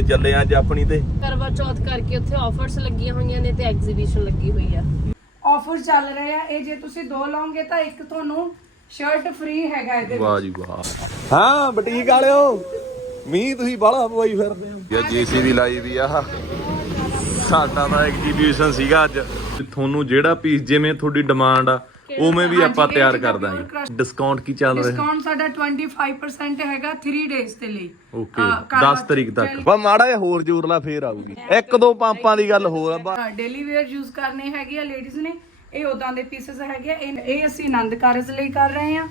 ਤੇ ਚੱਲੇ ਅੱਜ ਆਪਣੀ ਤੇ। ਕਰਵਾ ਚੌਥ ਕਰਕੇ ਉੱਥੇ ਆਫਰਸ ਲੱਗੀਆਂ ਹੋਈਆਂ ਨੇ ਤੇ ਐਗਜ਼ੀਬਿਸ਼ਨ ਲੱਗੀ ਹੋਈ ਆ। ਆਫਰ ਚੱਲ ਰਹੇ ਆ। ਇਹ ਜੇ ਤੁਸੀਂ ਦੋ ਲਓਗੇ ਤਾਂ ਇੱਕ ਤੁਹਾਨੂੰ ਸ਼ਰਟ ਫ੍ਰੀ ਹੈਗਾ ਇਹਦੇ ਵਿੱਚ। ਵਾਹ ਜੀ ਵਾਹ। ਹਾਂ ਬਟੀਕ ਵਾਲਿਓ ਮੀਂਹ ਤੁਸੀਂ ਬਾਹਲਾ ਪਵਾਈ ਫਿਰਦੇ ਹੋ। ਯਾ ਜੀਸੀਬੀ ਲਾਈ ਵੀ ਆ। ਸਾਡਾ ਤਾਂ ਐਗਜੀਬਿਸ਼ਨ ਸੀਗਾ ਅੱਜ। ਤੁਹਾਨੂੰ ਜਿਹੜਾ ਪੀਸ ਜਿਵੇਂ ਤੁਹਾਡੀ ਡਿਮਾਂਡ ਆ ਉਵੇਂ ਵੀ ਆਪਾਂ ਤਿਆਰ ਕਰ ਦਾਂਗੇ ਡਿਸਕਾਊਂਟ ਕੀ ਚੱਲ ਰਿਹਾ? ਡਿਸਕਾਊਂਟ ਸਾਡਾ 25% ਹੈਗਾ 3 ਡੇਜ਼ ਦੇ ਲਈ। ਓਕੇ ਹਾਂ, ਕਰਵਾ 10 ਤਰੀਕ ਤੱਕ। ਚੌਥ ਬਾ ਮਾੜਾ ਜਿਹਾ ਹੋਰ ਜ਼ੋਰ ਲਾ ਫੇਰ ਆਊਗੀ। ਇੱਕ ਦੋ ਪੰਪਾਂ ਦੀ ਗੱਲ ਹੋਰ ਆ ਡੇਲੀ ਵੇਅਰ ਯੂਜ਼ ਕਰਨੇ ਹੈਗੇ ਆ ਲੇਡੀਜ਼ ਨੇ। ਇਹ ਉਦਾਂ ਦੇ ਪੀਸਸ ਹੈਗੇ ਆ। ਇਹ ਇਹ ਅਸੀਂ ਆਨੰਦ ਕਾਰਜ ਲਈ ਕਰ ਰਹੇ ਆ।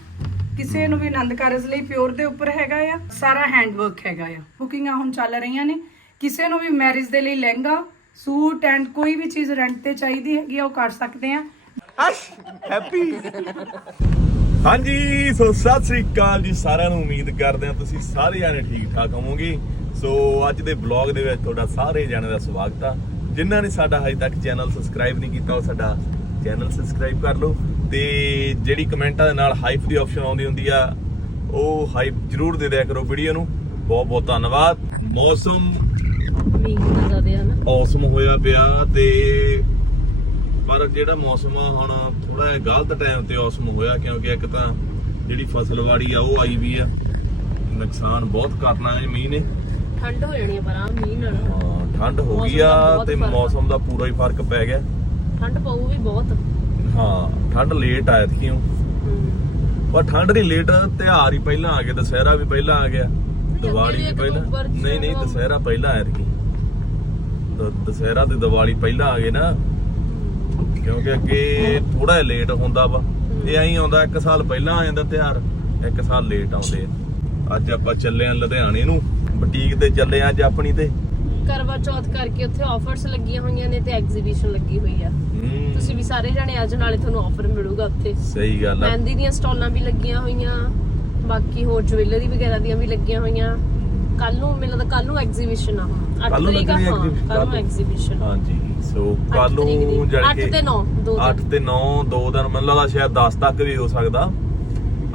ਕਿਸੇ ਨੂੰ ਵੀ ਆਨੰਦ ਕਾਰਜ ਲਈ ਪਿਓਰ ਦੇ ਉੱਪਰ ਹੈਗਾ ਆ। ਸਾਰਾ ਹੈਂਡ ਵਰਕ ਹੈਗਾ ਆ। ਬੁਕਿੰਗਾਂ ਹੁਣ ਚੱਲ ਰਹੀਆਂ ਨੇ। ਕਿਸੇ ਨੂੰ ਵੀ ਮੈਰਿਜ ਦੇ ਲਈ ਲਹਿੰਗਾ ਸੂਟ ਐਂਡ ਕੋਈ ਵੀ ਚੀਜ਼ ਰੈਂਟ ਤੇ ਚਾਹੀਦੀ ਹੈਗੀ ਆ ਉਹ ਕਰ ਸਕਦੇ ਆ। ਹੈਪੀ। ਹਾਂਜੀ ਸੋ ਸਤਿ ਸ੍ਰੀ ਅਕਾਲ ਜੀ ਸਾਰਿਆਂ ਨੂੰ। ਉਮੀਦ ਕਰਦੇ ਹਾਂ ਤੁਸੀਂ ਸਾਰੇ ਜਾਣੇ ਠੀਕ ਠਾਕ ਹੋਵੋਗੇ। ਸੋ ਅੱਜ ਦੇ ਬਲੌਗ ਦੇ ਵਿੱਚ ਤੁਹਾਡਾ ਸਾਰੇ ਜਾਣੇ ਦਾ ਸਵਾਗਤ ਆ। ਜਿਨ੍ਹਾਂ ਨੇ ਸਾਡਾ ਹਜੇ ਤੱਕ ਚੈਨਲ ਸਬਸਕ੍ਰਾਈਬ ਨਹੀਂ ਕੀਤਾ ਉਹ ਸਾਡਾ ਚੈਨਲ ਸਬਸਕ੍ਰਾਈਬ ਕਰ ਲਓ। ਤੇ ਜਿਹੜੀ ਕਮੈਂਟਾਂ ਦੇ ਨਾਲ ਹਾਈਪ ਦੀ ਆਪਸ਼ਨ ਆਉਂਦੀ ਹੁੰਦੀ ਆ ਉਹ ਹਾਈਪ ਜਰੂਰ ਦੇ ਦਿਆ ਕਰੋ ਵੀਡੀਓ ਨੂੰ। ਬਹੁਤ ਬਹੁਤ ਧੰਨਵਾਦ। ਮੌਸਮ ਮੀਂਹ ਜ਼ਿਆਦਾ ਹੈ ਨਾ। ਔਸਮ ਹੋਇਆ ਪਿਆ ਤੇ ਪਰ ਜਿਹੜਾ ਮੌਸਮ ਹੁਣ ਥੋੜਾ ਜਿਹਾ ਗਲਤ ਟਾਈਮ ਤੇ ਔਸਮ ਹੋਇਆ ਕਿਉਂਕਿ ਇੱਕ ਤਾਂ ਜਿਹੜੀ ਫਸਲਵਾੜੀ ਆ ਉਹ ਆਈ ਵੀ ਆ। ਨੁਕਸਾਨ ਬਹੁਤ ਕਰਨਾ ਹੈ ਮੀਂਹ ਨੇ। ਠੰਡ ਹੋ ਜਾਣੀ ਆ ਪਰ ਆ ਮੀਂਹ ਨਾਲ ਹਾਂ, ਠੰਡ ਹੋ ਗਈ ਮੌਸਮ ਦਾ ਆ ਬਹੁਤ ਤੇ। ਮੌਸਮ ਦਾ ਪੂਰਾ ਹੀ ਫ਼ਰਕ ਪੈ ਗਿਆ। ਠੰਡ ਪਊ ਵੀ ਬਹੁਤ। ਹਾਂ ਠੰਡ ਲੇਟ ਆਇਆ ਕਿਉਂ ਹਮ। ਪਰ ਠੰਡ ਦੀ ਲੇਟ ਤਿਉਹਾਰ ਹੀ ਪਹਿਲਾਂ ਆ ਗਿਆ ਦੁਸਹਿਰਾ ਵੀ ਪਹਿਲਾਂ ਆ ਗਿਆ ਦੀਵਾਲੀ ਵੀ ਪਹਿਲਾਂ ਅਕਤੂਬਰ ਚ ਨਹੀਂ ਨਹੀਂ ਦੁਸਹਿਰਾ ਪਹਿਲਾਂ ਆਇਆ ਸੀ ਦੁਸਹਿਰਾ ਤੇ ਦੀਵਾਲੀ ਪਹਿਲਾਂ ਆ ਗਏ ਨਾ ਕਿਉਂਕਿ ਅੱਗੇ ਥੋੜਾ ਲੇਟ ਹੁੰਦਾ ਵਾ। ਇਹ ਐਂ ਆਉਂਦਾ ਇੱਕ ਸਾਲ ਪਹਿਲਾਂ ਆ ਜਾਂਦਾ ਤਿਉਹਾਰ ਇੱਕ ਸਾਲ ਲੇਟ ਆਉਂਦੇ ਆ। ਅੱਜ ਆਪਾਂ ਚੱਲੇ ਆ ਲੁਧਿਆਣੇ ਨੂੰ ਬੁਟੀਕ ਤੇ ਚੱਲੇ ਆ ਅੱਜ ਆਪਣੀ ਤੇ। ਕਰਵਾ ਚੌਥ ਕਰਕੇ ਉੱਥੇ ਆਫਰਸ ਲੱਗੀਆਂ ਹੋਈਆਂ ਨੇ ਤੇ ਐਗਜ਼ੀਬਿਸ਼ਨ ਲੱਗੀ ਹੋਈ ਆ। ਤੁਸੀਂ ਵੀ ਸਾਰੇ ਜਣੇ ਅੱਜ ਨਾਲੇ ਤੁਹਾਨੂੰ ਆਫਰ ਮਿਲੂਗਾ ਉੱਥੇ। ਸਹੀ ਗੱਲ ਆ। ਮਹਿੰਦੀ ਦੀਆਂ ਸਟਾਲਾਂ ਵੀ ਲੱਗੀਆਂ ਹੋਈਆਂ ਬਾਕੀ ਹੋਰ ਜੁਐਲਰੀ ਵਗੈਰਾ ਦੀਆਂ ਵੀ ਲੱਗੀਆਂ ਹੋਈਆਂ। ਕੱਲ ਨੂੰ ਮੈਨੂੰ ਲੱਗਦਾ ਕੱਲ ਨੂੰ ਐਗਜ਼ੀਬਿਸ਼ਨ ਆ। 8 ਕੱਲ੍ਹ ਨੂੰ ਤਰੀਕ ਆ ਹਾਂ ਕੱਲ ਨੂੰ। ਐਗਜ਼ੀਬਿਸ਼ਨ ਹਾਂਜੀ। ਸੋ ਕੱਲ। ਨੂੰ ਅੱਠ ਕਿ ਤੇ ਨੌ, ਦੋ ਦਿਨ। 8 ਤੇ 9 ਦੋ ਦਿਨ ਮੈਨੂੰ ਲੱਗਦਾ ਸ਼ਾਇਦ 10 ਤੱਕ ਵੀ ਹੋ ਸਕਦਾ।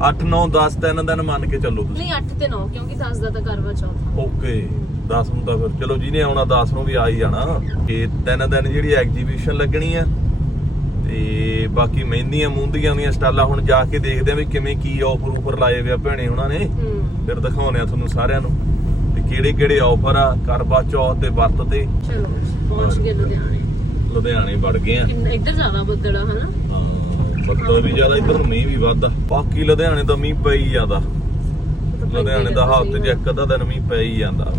8 9 10 ਤਿੰਨ ਦਿਨ ਮੰਨ ਕੇ ਚੱਲੋ ਤੁਸੀਂ। ਨਹੀਂ 8 ਤੇ 9 ਕਿਉਂਕਿ 10 ਦਾ ਤਾਂ ਕਰਵਾ ਚੌਥ ਓਕੇ 10 ਨੂੰ ਤਾਂ ਫਿਰ ਚਲੋ ਜਿਹਨੇ ਆਉਣਾ 10 ਨੂੰ ਵੀ ਆ ਹੀ ਜਾਣਾ। ਇਹ ਤਿੰਨ ਦਿਨ ਜਿਹੜੀ ਐਗਜੀਬਿਸ਼ਨ ਲੱਗਣੀ ਆ ਤੇ ਬਾਕੀ ਮਹਿੰਦੀਆਂ ਮੂੰਦੀਆਂ ਦੀਆਂ ਸਟਾਲਾਂ ਹੁਣ ਜਾ ਕੇ ਦੇਖਦੇ ਆ ਵੀ ਕਿਵੇਂ ਕੀ ਆਫਰ ਉਫਰ ਲਾਏ ਹੋਏ ਆ ਭੈਣੇ ਉਹਨਾਂ ਨੇ। ਫਿਰ ਦਿਖਾਉਣੇ ਆ ਤੁਹਾਨੂੰ ਸਾਰਿਆਂ ਨੂੰ। ਤੇ ਕਿਹੜੇ ਕਿਹੜੇ ਆਫਰ ਆ ਕਰਵਾ ਚੌਥ ਤੇ ਵਰਤ ਤੇ? ਚਲੋ ਪਹੁੰਚ ਗਏ ਲੁਧਿਆਣੇ। ਲੁਧਿਆਣੇ ਵੜ ਗਏ ਆ। ਕਿੰਨਾ ਇੱਧਰ ਜ਼ਿਆਦਾ ਬੱਦਲ ਆ ਹਨਾ? ਹਾਂ, ਬੱਦਲ ਵੀ ਜ਼ਿਆਦਾ ਇੱਧਰ ਨੂੰ ਮੀਂਹ ਵੀ ਵੱਧਦਾ। ਬਾਕੀ ਲੁਧਿਆਣੇ ਤਾਂ ਮੀਂਹ ਪਈ ਹੀ ਜਾਂਦਾ। ਲੁਧਿਆਣੇ ਦਾ ਹਫ਼ਤੇ 'ਚ ਇੱਕ ਅੱਧਾ ਦਿਨ ਮੀਂਹ ਪੈ ਹੀ ਜਾਂਦਾ।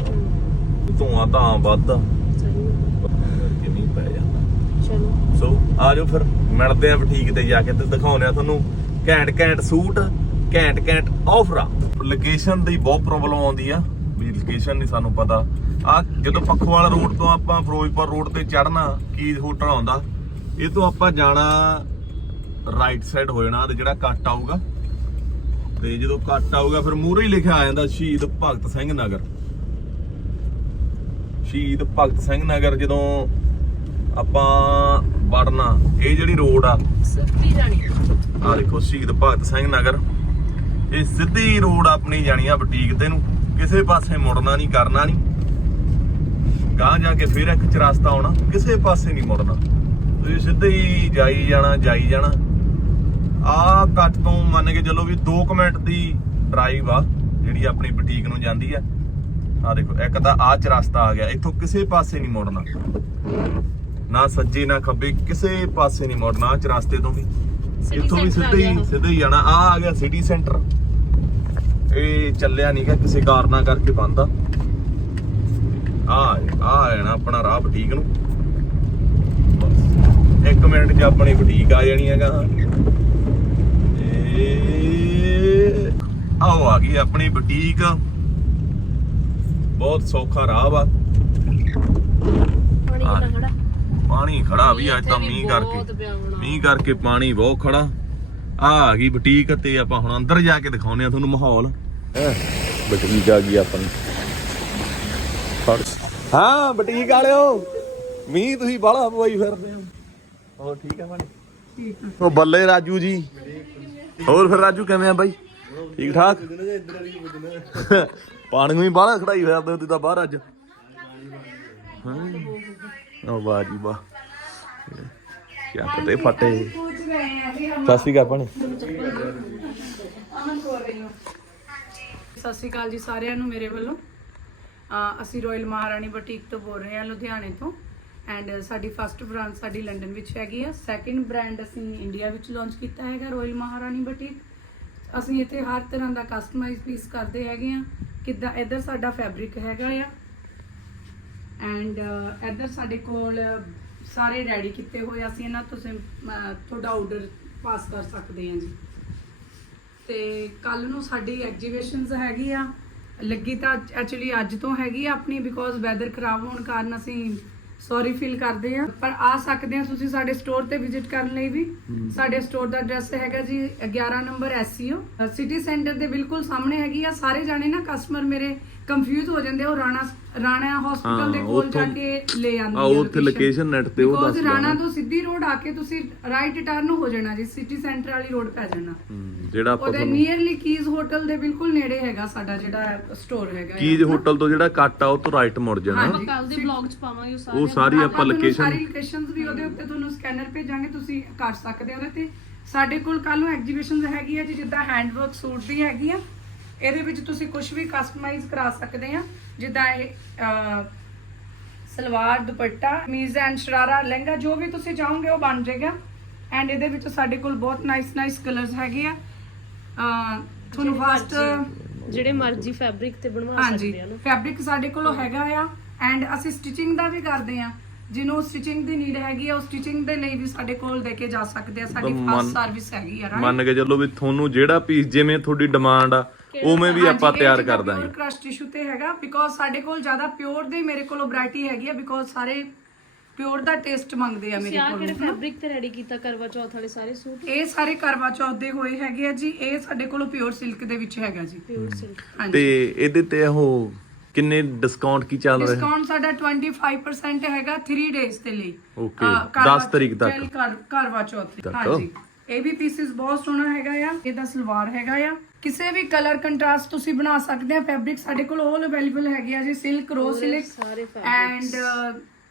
ਧੂਆਂ ਤਾਂ ਵੱਧਦਾ। ਕਿ ਮੀਂਹ ਪੈ ਜਾਂਦਾ। ਚਲੋ। ਸੋ ਆ ਜਾਓ ਫਿਰ ਮਿਲਦੇ ਆ ਬੁਟੀਕ ਤੇ ਜਾ ਕੇ ਤੇ ਦਿਖਾਉਂਦੇ ਆ ਤੁਹਾਨੂੰ ਘੈਂਟ ਘੈਂਟ ਸੂਟ ਘੈਂਟ ਘੈਂਟ ਆਫਰਾਂ ਲੋਕੇਸ਼ਨ ਦੀ ਬਹੁਤ ਪ੍ਰੋਬਲਮ ਆਉਂਦੀ ਆ। ਲੋਕੇਸ਼ਨ ਨਹੀਂ ਸਾਨੂੰ ਪਤਾ। ਆ ਜਦੋਂ ਪੱਖੋਵਾਲ ਰੋਡ ਤੋਂ ਆਪਾਂ ਫਿਰੋਜ਼ਪੁਰ ਰੋਡ ਤੇ ਚੜਨਾ ਕੀ ਹੋਟਲ ਆਉਂਦਾ? ਇਹ ਤੋਂ ਆਪਾਂ ਜਾਣਾ ਰਾਈਟ ਸਾਈਡ ਹੋ ਜਾਣਾ ਤੇ ਜਿਹੜਾ ਕੱਟ ਆਊਗਾ। ਤੇ ਜਦੋਂ ਕੱਟ ਆਊਗਾ ਫਿਰ ਮੂਹਰੇ ਹੀ ਲਿਖਿਆ ਆ ਜਾਂਦਾ ਸ਼ਹੀਦ ਭਗਤ ਸਿੰਘ ਨਗਰ। ਸ਼ਹੀਦ ਭਗਤ ਸਿੰਘ ਨਗਰ ਜਦੋਂ ਆਪਾਂ ਵੜਨਾ ਇਹ ਜਿਹੜੀ ਰੋਡ ਆ। ਸਿੱਧੀ ਜਾਣੀ ਆ। ਦੇਖੋ ਸ਼ਹੀਦ ਭਗਤ ਸਿੰਘ ਨਗਰ। ਇਹ ਸਿੱਧੀ ਰੋਡ ਆਪਣੀ ਜਾਣੀ ਆ ਬੁਟੀਕ ਤੇ ਨੂੰ। ਕਿਸੇ ਪਾਸੇ ਮੁੜਨਾ ਨਹੀਂ ਕਰਨਾ ਨਹੀਂ। ਗਾਂ ਜਾ ਕੇ ਫਿਰ ਇੱਕ ਚਰਸਤਾ ਆਉਣਾ ਕਿਸੇ ਪਾਸੇ ਨਹੀਂ ਮੁੜਨਾ। ਤੁਸੀਂ ਸਿੱਧੇ ਹੀ ਜਾਈ ਜਾਣਾ ਜਾਈ ਜਾਣਾ। ਆ ਕੱਟ ਤੋਂ ਮੰਨ ਕੇ ਚੱਲੋ ਵੀ 2 ਮਿੰਟ ਦੀ ਡਰਾਈਵ ਆ ਜਿਹੜੀ ਆਪਣੀ ਬੁਟੀਕ ਨੂੰ ਜਾਂਦੀ ਆ। ਆ ਦੇਖੋ ਇੱਕ ਤਾਂ ਆ ਚਰਸਤਾ ਆ ਗਿਆ ਇੱਥੋਂ ਕਿਸੇ ਪਾਸੇ ਨਹੀਂ ਮੁੜਨਾ। ਨਾ ਸੱਜੇ ਨਾ ਖੱਬੇ ਕਿਸੇ ਪਾਸੇ ਨਹੀਂ ਮੁੜਨਾ ਚਰਸਤੇ ਤੋਂ ਵੀ। ਇੱਥੋਂ ਵੀ ਸਿੱਧੇ ਹੀ। ਸਿੱਧੇ ਹੀ ਜਾਣਾ। ਆ ਆ ਗਿਆ ਸਿਟੀ ਸੈਂਟਰ ਇਹ ਚੱਲਿਆ ਨਹੀਂਗਾ ਕਿਸੇ ਕਾਰਨਾ ਕਰਕੇ ਬੰਦ ਆ। ਆ ਆ ਜਾਣਾ ਆਪਣਾ ਰਾਹ ਬੁਟੀਕ ਨੂੰ। ਇੱਕ ਮਿੰਟ 'ਚ ਆਪਣੀ ਬੁਟੀਕ ਆ ਜਾਣੀ ਹੈਗਾ। ਇਹ ਆਓ ਆ ਗਈ ਆਪਣੀ ਬੁਟੀਕ। ਬਹੁਤ ਸੌਖਾ ਰਾਹ ਵਾ। ਪਾਣੀ ਖੜਾ? ਵੀ ਅੱਜ ਤਾਂ ਮੀਂਹ ਕਰਕੇ। ਮੀਂਹ ਕਰਕੇ ਪਾਣੀ ਬਹੁਤ ਖੜਾ। ਆ ਆ ਗਈ ਬੁਟੀਕ ਤੇ ਆਪਾਂ ਹੁਣ ਅੰਦਰ ਜਾ ਕੇ ਦਿਖਾਉਨੇ ਆ ਤੁਹਾਨੂੰ ਮਾਹੌਲ। ਹੈ ਬਟੀਕ ਆ ਗਈ ਆਪਣੀ ਹਾਂ ਬਟੀਕ ਵਾਲਿਓ ਮੀਂਹ ਤੁਸੀਂ ਬਾਹਲਾ ਪਵਾਈ ਫਿਰਦੇ ਹੋ। ਹੋਰ ਠੀਕ ਆ ਮਾਨੇ ਉਹ ਬੱਲੇ ਰਾਜੂ ਜੀ। ਹੋਰ ਫਿਰ ਰਾਜੂ ਕਿਵੇਂ ਆ ਬਾਈ? ਠੀਕ ਠਾਕ? ਪਾਣੀ ਨੂੰ ਹੀ ਬਾਹਲਾ ਖੜਾਈ ਹੋਇਆ ਤੇ ਤਾਂ ਬਾਹਰ ਅੱਜ। ਹਾਂ। ਉਹ ਵਾਹ ਜੀ ਵਾਹ। ਕੀ ਪਤੇ ਫਟੇ। ਸਤਿ ਸ਼੍ਰੀ ਅਕਾਲ ਪਾਣੀ ਸਤਿ ਸ਼੍ਰੀ ਅਕਾਲ ਜੀ ਸਾਰਿਆਂ ਨੂੰ ਮੇਰੇ ਵੱਲੋਂ। ਅਸੀਂ ਰਾਇਲ ਮਹਾਰਾਣੀ ਬੁਟੀਕ ਤੋਂ ਬੋਲ ਰਹੇ ਹਾਂ ਲੁਧਿਆਣੇ ਤੋਂ। ਐਂਡ ਸਾਡੀ ਫਸਟ ਬ੍ਰਾਂਚ ਸਾਡੀ ਲੰਡਨ ਵਿੱਚ ਹੈਗੀ ਆ। ਸੈਕਿੰਡ ਬ੍ਰਾਂਡ ਅਸੀਂ ਇੰਡੀਆ ਵਿੱਚ ਲਾਂਚ ਕੀਤਾ ਹੈਗਾ ਰਾਇਲ ਮਹਾਰਾਣੀ ਬੁਟੀਕ ਅਸੀਂ ਇੱਥੇ ਹਰ ਤਰ੍ਹਾਂ ਦਾ ਕਸਟਮਾਈਜ਼ ਪੀਸ ਕਰਦੇ ਹੈਗੇ ਆ। ਕਿੱਦਾਂ ਇੱਧਰ ਸਾਡਾ ਫੈਬਰਿਕ ਹੈਗਾ ਆ। ਐਂਡ ਇੱਧਰ ਸਾਡੇ ਕੋਲ ਸਾਰੇ ਰੈਡੀ ਕੀਤੇ ਹੋਏ ਅਸੀਂ ਇਹਨਾਂ ਤੋਂ ਤੁਹਾਡਾ ਆਰਡਰ ਪਾਸ ਕਰ ਸਕਦੇ ਹਾਂ ਜੀ। ਤੇ ਕੱਲ ਨੂੰ ਸਾਡੀ ਐਗਜੀਬਿਸ਼ਨਸ ਹੈਗੀ ਆ। ਲੱਗੀ ਤਾਂ ਐਕਚੁਅਲੀ ਅੱਜ ਤੋਂ ਹੈਗੀ ਆ ਆਪਣੀ ਬਿਕੋਜ਼ ਵੈਦਰ ਖਰਾਬ ਹੋਣ ਕਾਰਨ ਅਸੀਂ ਸੌਰੀ ਫੀਲ ਕਰਦੇ ਆ ਪਰ ਆ ਸਕਦੇ ਆ ਤੁਸੀਂ ਸਾਡੇ ਸਟੋਰ ਤੇ ਵਿਜ਼ਿਟ ਕਰਨ ਲਈ ਵੀ। ਸਾਡੇ ਸਟੋਰ ਦਾ ਐਡਰੈਸ ਹੈਗਾ ਜੀ 11 ਨੰਬਰ ਐਸਸੀਓ ਸਿਟੀ ਸੈਂਟਰ ਦੇ ਬਿਲਕੁਲ ਸਾਹਮਣੇ ਹੈਗੀ ਆ। ਸਾਰੇ ਜਾਣੇ ਨਾ ਕਸਟਮਰ ਮੇਰੇ ਕੰਫਿਊਜ਼ ਹੋ ਜਾਂਦੇ ਉਹ ਰਾਣਾ ਰਾਣਾ ਹਸਪੀਟਲ ਦੇ ਹਾਂ, ਕੋਲ ਜਾ ਕੇ ਲੈ ਆਂਦੀ ਆ ਉੱਥੇ ਲੋਕੇਸ਼ਨ ਨੈਟ ਤੇ ਉਹ ਦੱਸ ਰਾਣਾ ਤੋਂ ਸਿੱਧੀ ਰੋਡ ਆ ਕੇ ਤੁਸੀਂ ਰਾਈਟ ਟਰਨ ਹੋ ਜਾਣਾ ਜੀ। ਸਿਟੀ ਸੈਂਟਰ ਵਾਲੀ ਰੋਡ ਪੈ ਜਾਣਾ। ਹੂੰ, ਜਿਹੜਾ ਆਪਾਂ ਉਹਦੇ ਨੀਅਰਲੀ ਕੀਜ਼ ਹੋਟਲ ਦੇ ਬਿਲਕੁਲ ਨੇੜੇ ਹੈਗਾ ਸਾਡਾ ਜਿਹੜਾ ਸਟੋਰ ਹੈਗਾ। ਕੀਜ ਹੋਟਲ ਤੋਂ ਜਿਹੜਾ ਕੱਟ ਆ ਉਹ ਤੋਂ ਰਾਈਟ ਮੁੜ ਜਾਣਾ। ਹਾਂਜੀ। ਕੱਲ ਦੇ ਵਲੌਗ ਚ ਪਾਵਾਂਗੇ ਉਹ ਸਾਰੇ ਸਾਰੀ ਆਪਾਂ ਲੋਕੇਸ਼ਨ ਸਾਰੀ ਲੋਕੇਸ਼ਨਸ ਵੀ ਉਹਦੇ ਉੱਤੇ ਤੁਹਾਨੂੰ ਸਕੈਨਰ ਭੇਜਾਂਗੇ ਤੁਸੀਂ ਕਰ ਸਕਦੇ ਹੋ ਉਹਦੇ ਤੇ। ਸਾਡੇ ਕੋਲ ਕੱਲ ਨੂੰ ਐਗਜੀਬਿਸ਼ਨਸ ਹੈਗੀ ਆ ਜੀ ਜਿੱਦਾਂ ਹੈਂਡਵਰਕ ਸੂਟ ਦੀ ਹੈਗੀ ਆ। ਇਹਦੇ ਵਿੱਚ ਤੁਸੀਂ ਕੁਝ ਵੀ ਕਸਟਮਾਈਜ਼ ਕਰਾ ਸਕਦੇ ਆ। ਜਿੱਦਾਂ ਇਹ ਅਹ, ਸਲਵਾਰ ਦੁਪੱਟਾ ਮੀਜ਼ ਐਂਡ ਸ਼ਰਾਰਾ ਲਹਿੰਗਾ ਜੋ ਵੀ ਤੁਸੀਂ ਚਾਹੋਗੇ ਉਹ ਬਣ ਜਾਏਗਾ। ਐਂਡ ਇਹਦੇ ਵਿੱਚ ਸਾਡੇ ਕੋਲ ਬਹੁਤ ਨਾਈਸ ਨਾਈਸ ਕਲਰਸ ਹੈਗੇ ਆ। ਅਹ, ਤੁਹਾਨੂੰ ਜਿਹੜੇ ਫਸਟ ਮਰਜ਼ੀ- ਜਿਹੜੇ ਮਰਜ਼ੀ ਫੈਬਰਿਕ ਤੇ ਬਣਵਾ ਹਾਂਜੀ ਸਕਦੇ ਆ ਨਾ। ਫੈਬਰਿਕ ਸਾਡੇ ਕੋਲ ਹੈਗਾ ਆ। ਐਂਡ ਅਸੀਂ ਸਟਿਚਿੰਗ ਦਾ ਵੀ ਕਰਦੇ ਆ ਜਿਹਨੂੰ ਸਟਿਚਿੰਗ ਦੀ ਨੀਡ ਹੈਗੀ ਆ ਉਹ ਸਟਿਚਿੰਗ ਦੇ ਲਈ ਵੀ ਸਾਡੇ ਕੋਲ ਦੇ ਕੇ ਜਾ ਸਕਦੇ ਆ। ਸਾਡੀ ਮੰਨ- ਸਰਵਿਸ ਹੈਗੀ ਆ right? ਮੰਨ ਕੇ ਚੱਲੋ ਵੀ ਤੁਹਾਨੂੰ ਜਿਹੜਾ ਪੀਸ ਜਿਵੇਂ ਤੁਹਾਡੀ ਡਿਮਾਂਡ ਆ ਉਵੇਂ ਵੀ ਆਪਾਂ ਤਿਆਰ ਕਰ ਦਾਂਗੇ ਕ੍ਰਸ਼ ਟਿਸ਼ੂ ਤੇ ਹੈਗਾ ਬਿਕੋਜ਼ ਸਾਡੇ ਕੋਲ ਜ਼ਿਆਦਾ ਪਿਓਰ ਦੇ ਮੇਰੇ ਕੋਲ ਵੈਰਾਈਟੀ ਹੈਗੀ ਆ ਬਿਕੋਜ਼ ਸਾਰੇ ਪਿਓਰ ਦਾ ਟੇਸਟ ਮੰਗਦੇ ਆ ਮੇਰੇ ਕੋਲ ਕਿਹੜੇ ਫੈਬਰਿਕ ਤੇ ਰੈਡੀ ਕੀਤਾ ਕਰਵਾ ਚੌਥ ਵਾਲੇ ਸਾਰੇ ਸੂਟ? ਇਹ ਸਾਰੇ ਕਰਵਾ ਚੌਥ ਦੇ ਹੋਏ ਹੈਗੇ ਆ ਜੀ ਇਹ ਸਾਡੇ ਕੋਲ ਪਿਓਰ ਸਿਲਕ ਦੇ ਵਿੱਚ ਹੈਗਾ ਜੀ। ਪਿਓਰ ਸਿਲਕ ਤੇ ਇਹਦੇ ਤੇ ਉਹ ਕਿੰਨੇ ਡਿਸਕਾਊਂਟ ਕੀ ਚੱਲ ਰਿਹਾ? ਡਿਸਕਾਊਂਟ ਸਾਡਾ 25% ਹੈਗਾ 3 ਡੇਜ਼ ਦੇ ਲਈ। Okay, ਅਹ, ਕਰਵਾ- 10 ਤਰੀਕ ਤੱਕ। ਕਰ- ਕਰਵਾ ਚੌਥ। ਤੱਕ। ਹਾਂਜੀ। ਇਹ ਵੀ ਪੀਸਿਸ ਬਹੁਤ ਸੋਹਣਾ ਹੈਗਾ ਆ ਇਹਦਾ ਸਲਵਾਰ ਹੈਗਾ ਆ। ਕਿਸੇ ਵੀ ਕਲਰ ਕੰਟਰਾਸਟ ਤੁਸੀਂ ਬਣਾ ਸਕਦੇ ਆ ਫੈਬਰਿਕ ਸਾਡੇ ਕੋਲ ਆਲ ਅਵੇਲੇਬਲ ਹੈਗੇ ਆ ਜੀ ਸਿਲਕ ਰੋ ਸਿਲਕ ਐਂਡ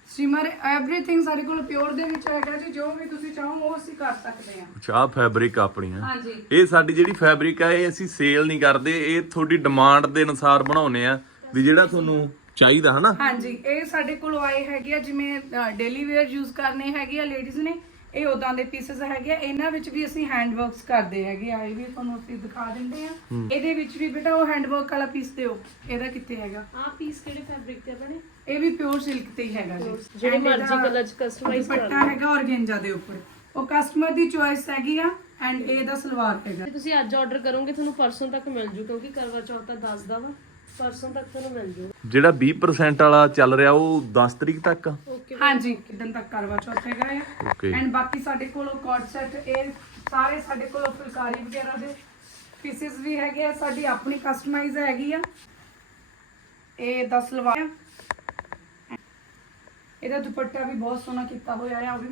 ਸਿਮਰ ਐਵਰੀਥਿੰਗ ਸਾਡੇ ਕੋਲ ਪਿਓਰ ਦੇ ਵਿੱਚ ਹੈਗਾ ਜੀ ਜੋ ਵੀ ਤੁਸੀਂ ਚਾਹੋ ਉਹ ਅਸੀਂ ਕਰ ਸਕਦੇ ਆ। ਚਾਹ ਫੈਬਰਿਕ ਆਪਣੀਆਂ। ਹਾਂਜੀ। ਇਹ ਸਾਡੀ ਜਿਹੜੀ ਫੈਬਰਿਕ ਆ ਇਹ ਅਸੀਂ ਸੇਲ ਨਹੀਂ ਕਰਦੇ ਇਹ ਤੁਹਾਡੀ ਡਿਮਾਂਡ ਦੇ ਅਨੁਸਾਰ ਬਣਾਉਨੇ ਆ। ਵੀ ਜਿਹੜਾ ਤੁਹਾਨੂੰ ਚਾਹੀਦਾ ਹਨਾ? ਹਾਂਜੀ ਇਹ ਸਾਡੇ ਕੋਲ ਆਏ ਹੈਗੇ ਆ ਜਿਵੇਂ ਡੇਲੀ ਵੇਅਰ ਯੂਜ਼ ਕਰਨੇ ਹੈਗੇ ਆ ਲੇਡੀਜ਼ ਨੇ ਇਹ ਉਦਾਂ ਦੇ ਪੀਸਸ ਹੈਗੇ ਆ। ਇਹਨਾਂ ਵਿੱਚ ਵੀ ਅਸੀਂ ਹੈਂਡ ਵਰਕਸ ਕਰਦੇ ਹੈਗੇ ਆ। ਇਹ ਵੀ ਤੁਹਾਨੂੰ ਅਸੀਂ ਦਿਖਾ ਦਿੰਦੇ ਆ। ਇਹਦੇ ਵਿੱਚ ਵੀ ਬੇਟਾ ਉਹ ਹੈਂਡ ਵਰਕ ਵਾਲਾ ਪੀਸ ਦਿਓ। ਇਹਦਾ ਕਿੱਥੇ ਹੈਗਾ? ਆ ਪੀਸ ਕਿਹੜੇ ਫੈਬਰਿਕ ਤੇ ਬਣੇ ਇਹ ਵੀ ਪਿਓਰ ਸਿਲਕ ਤੇ ਹੀ ਹੈਗਾ ਜੀ। ਜਿਹੜੇ ਮਰਜ਼ੀ colour 'ਚ customize ਕਰਾ ਦੁਪੱਟਾ ਹੈਗਾ ਔਰਗੇਂਜਾ ਦੇ ਉੱਪਰ। ਉਹ ਕਸਟਮਰ ਦੀ ਚੁਆਇਸ ਹੈਗੀ ਆ ਐਂਡ ਇਹਦਾ ਸਲਵਾਰ ਹੈਗਾ। ਜੇ ਤੁਸੀਂ ਅੱਜ ਆਰਡਰ ਕਰੋਗੇ ਤੁਹਾਨੂੰ ਪਰਸੋਂ ਤੱਕ ਮਿਲ ਜੂ ਕਿਉਂਕਿ ਕਰਵਾ ਚੌਥ ਤਾਂ ਦੱਸਦਾ ਵਾ। ਪਰਸੋਂ ਤੱਕ ਤੁਹਾਨੂੰ ਮਿਲ ਜੂ ਜਿਹੜਾ 20% ਵਾਲਾ ਚੱਲ ਰਿਹਾ ਉਹ 10 ਤਰੀਕ ਤੱਕ? ਆ ਹਾਂਜੀ ਕਿਦਨ ਤੱਕ ਕਰਵਾ ਚੌਥ ਹੈਗਾ ਆ ਓਕੇ ਐਂਡ ਬਾਕੀ ਸਾਡੇ ਕੋਲ ਕੋਟ ਸੈਟ ਇਹ ਸਾਰੇ ਸਾਡੇ ਕੋਲ ਫੁਲਕਾਰੀ ਵਗੈਰਾ ਦੇ ਪੀਸਿਸ ਵੀ ਹੈਗੇ ਆ। ਸਾਡੀ ਆਪਣੀ ਕਸਟਮਾਈਜ਼ ਹੈਗੀ ਆ। ਇਹ 10 ਲਵਾ ਇਹਦਾ ਦੁਪੱਟਾ ਵੀ ਬਹੁਤ ਸੋਹਣਾ ਕੀਤਾ ਹੋਇਆ ਆ ਉਹ ਵੀ